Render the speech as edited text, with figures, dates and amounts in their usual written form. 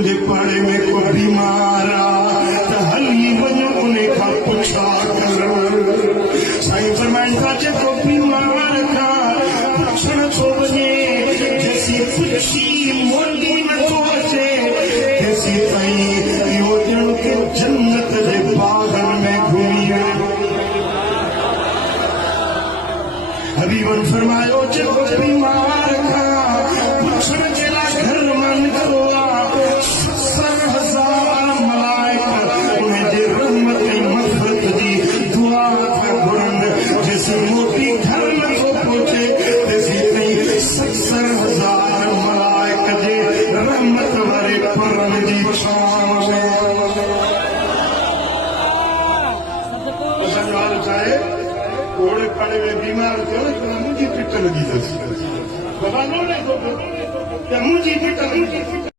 तुझे पाड़े में को बीमार आ हली वन उन्हें का पुछा कर साईं फरमाइनि था जेको बीमार था पुछण थो वञे जेसी पुछी मोटी नथो अचे तेसी ताईं इहो ॼण के जन्नत जे बागनि में घुमी हबीबन फरमायो जेको बीमार था पुछण जे लाइ घर मां निकिरो आहे 70,000 मलाइक उनजे रहमत ऐं मग़फ़िरत जी दुआ था घुरनि जेसी मोटी घर नथो पहुचे तेसी ताईं 70,000 मलाइक जे रहमत वारे परनि जी छांव में असांजो हाल चाहे घोड़े पाड़े में बीमार थियो न मुंहिंजी पिट लॻी अथसि बाबा मुंहिंजी पिट